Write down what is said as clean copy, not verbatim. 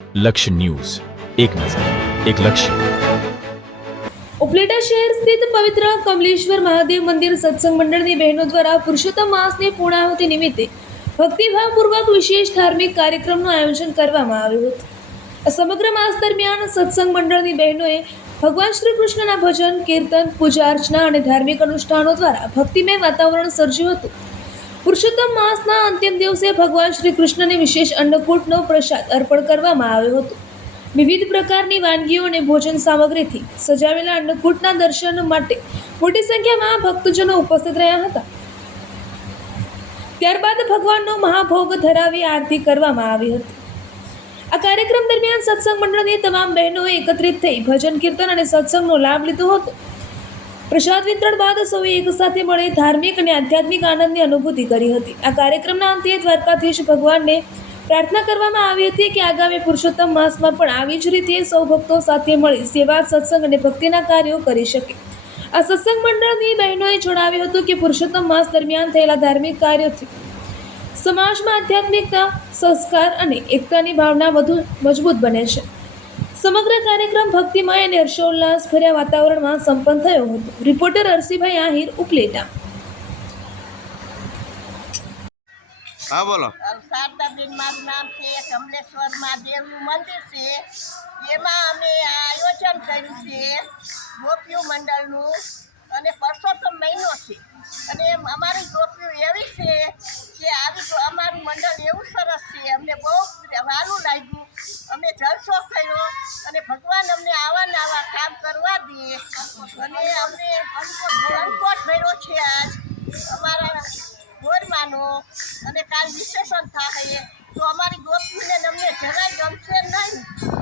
લક્ષ્ય ન્યૂઝ, એક નજર, એક લક્ષ્ય. ઉપલેટા શહેર સ્થિત પવિત્ર કમલેશ્વર મહાદેવ મંદિર સત્સંગ મંડળની બહેનો દ્વારા પુરુષોત્તમ માસની પૂર્ણાહુતિ નિમિત્તે ભક્તિભાવપૂર્વક વિશેષ ધાર્મિક કાર્યક્રમનું આયોજન કરવામાં આવ્યું હતું. આ સમગ્ર માસ દરમિયાન સત્સંગ મંડળની બહેનોએ ભગવાન શ્રી કૃષ્ણના ભજન, કીર્તન, પૂજા અર્ચના અને ધાર્મિક અનુષ્ઠાનો દ્વારા ભક્તિમય વાતાવરણ સર્જ્યું હતું. પુરુષોત્તમ માસના અંતિમ દિવસે ભગવાન શ્રી કૃષ્ણને વિશેષ અન્નકૂટનો પ્રસાદ અર્પણ કરવામાં આવ્યો હતો. વિવિધ પ્રકારની વાનગીઓ અને ભોજન સામગ્રીથી સજાવેલા અન્નકૂટના દર્શન માટે મોટી સંખ્યામાં ભક્તજનો ઉપસ્થિત રહ્યા હતા. ત્યારબાદ ભગવાનનો મહાભોગ ધરાવી આરતી કરવામાં આવી હતી. આ કાર્યક્રમ દરમિયાન સત્સંગ મંડળની તમામ બહેનોએ એકત્રિત થઈ ભજન, કીર્તન અને સત્સંગનો લાભ લીધો હતો. પ્રસાદ વિતરણ બાદ સૌએ એક સાથે મળી ધાર્મિક અને આધ્યાત્મિક આનંદની અનુભૂતિ કરી હતી. આ કાર્યક્રમના અંતે દ્વારકાધીશ ભગવાનને પ્રાર્થના કરવામાં આવી હતી કે આગામી પુરુષોત્તમ માસમાં પણ આવી જ રીતે સૌ ભક્તો સાથે મળી સેવા, સત્સંગ અને ભક્તિના કાર્યો કરી શકે. આ સત્સંગ મંડળની બહેનોએ જણાવ્યું હતું કે પુરુષોત્તમ માસ દરમિયાન થયેલા ધાર્મિક કાર્યોથી સમાજમાં આધ્યાત્મિકતા, સંસ્કાર અને એકતાની ભાવના વધુ મજબૂત બને છે. સમગ્ર કાર્યક્રમ ભક્તિમય અને હર્ષોલ્લાસ ભર્યા વાતાવરણમાં સંપન્ન થયો હતો. રિપોર્ટર અરસીભાઈ આહિર, ઉપલેટા. હા બોલો. શારદાબેન મારું નામ છે. કમલેશ્વર મહાદેવનું મંદિર છે, એમાં અમે આયોજન કર્યું છે ગોપીઓ મંડળનું, અને પરસોત્તમ મહિનો છે. અને અમારી ગોપીઓ એવી છે કે અમારું મંડળ એવું સરસ છે, અમને બહુ સારું લાગ્યું. અમે જલસો કર્યો અને ભગવાન અમને આવા ને આવા કામ કરવા દે. અને અમને અંકોટ ભર્યો છે આજ અમારા ગોરમાનો, અને કાલ વિશેષણ થાય તો અમારી ગોપીને અમને જરાય ગમશે નહીં.